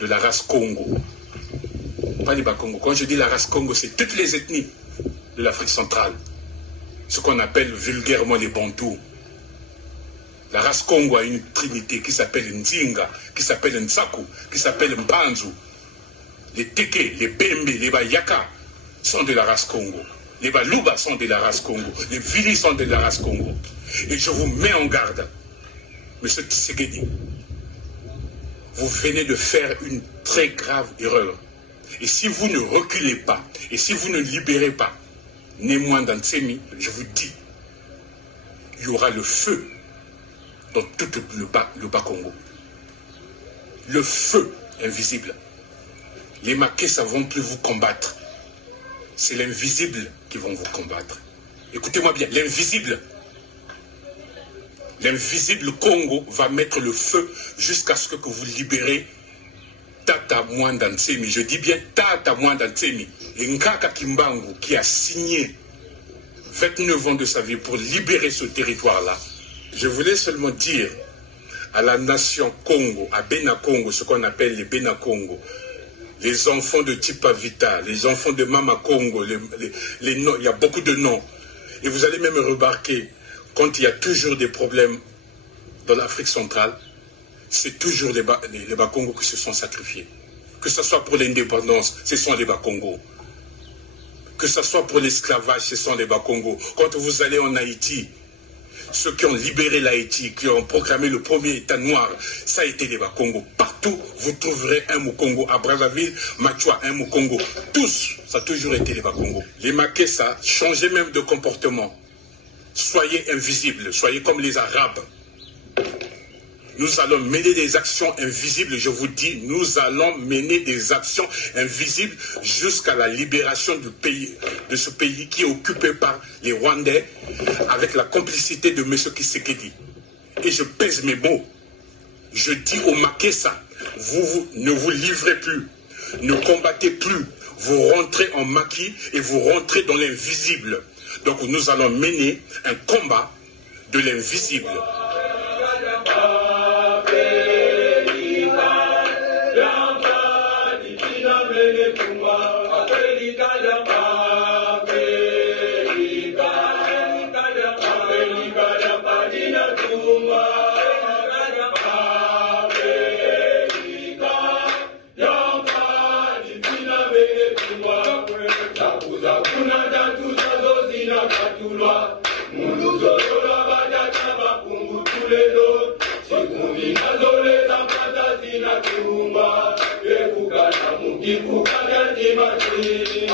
de la race Congo. Pas les Bakongo. Quand je dis la race Congo, c'est toutes les ethnies de l'Afrique centrale. Ce qu'on appelle vulgairement les Bantous. La race Congo a une trinité qui s'appelle Ndinga, qui s'appelle Nsaku, qui s'appelle Mpanzu. Les Teke, les Bembe, les Bayaka sont de la race Congo. Les Baluba sont de la race Congo. Les Vili sont de la race Congo. Et je vous mets en garde, M. Tshisekedi. Vous venez de faire une très grave erreur. Et si vous ne reculez pas, et si vous ne libérez pas Némoanda Ntsemi, je vous dis, il y aura le feu dans tout le bas Congo. Le feu invisible. Les Makessa ne vont plus vous combattre. C'est l'invisible qui vont vous combattre. Écoutez-moi bien, l'invisible. L'invisible Congo va mettre le feu jusqu'à ce que vous libérez Tata Mwanda Ntsemi. Je dis bien Tata Mwanda Ntsemi. Et Nkaka Kimbangu qui a signé 29 ans de sa vie pour libérer ce territoire-là. Je voulais seulement dire à la nation Congo, à Bena Congo, ce qu'on appelle les Bena Congo, les enfants de Tipavita, les enfants de Mama Congo, les noms, il y a beaucoup de noms. Et vous allez même remarquer, quand il y a toujours des problèmes dans l'Afrique centrale, c'est toujours les Bakongo qui se sont sacrifiés. Que ce soit pour l'indépendance, ce sont les Bakongo. Que ce soit pour l'esclavage, ce sont les Bakongo. Quand vous allez en Haïti, ceux qui ont libéré l'Haïti, qui ont proclamé le premier État noir, ça a été les Bakongo. Partout, vous trouverez un Mukongo. À Brazzaville, Machua, un Mukongo. Tous, ça a toujours été les Bakongo. Les Makessa, changez même de comportement. Soyez invisibles, soyez comme les Arabes. Nous allons mener des actions invisibles, je vous dis, nous allons mener des actions invisibles jusqu'à la libération du pays, de ce pays qui est occupé par les Rwandais avec la complicité de M. Tshisekedi. Et je pèse mes mots. Je dis aux Makessa, vous ne vous livrez plus, ne combattez plus, vous rentrez en maquis et vous rentrez dans l'invisible. Donc nous allons mener un combat de l'invisible. Ibu kana di mati,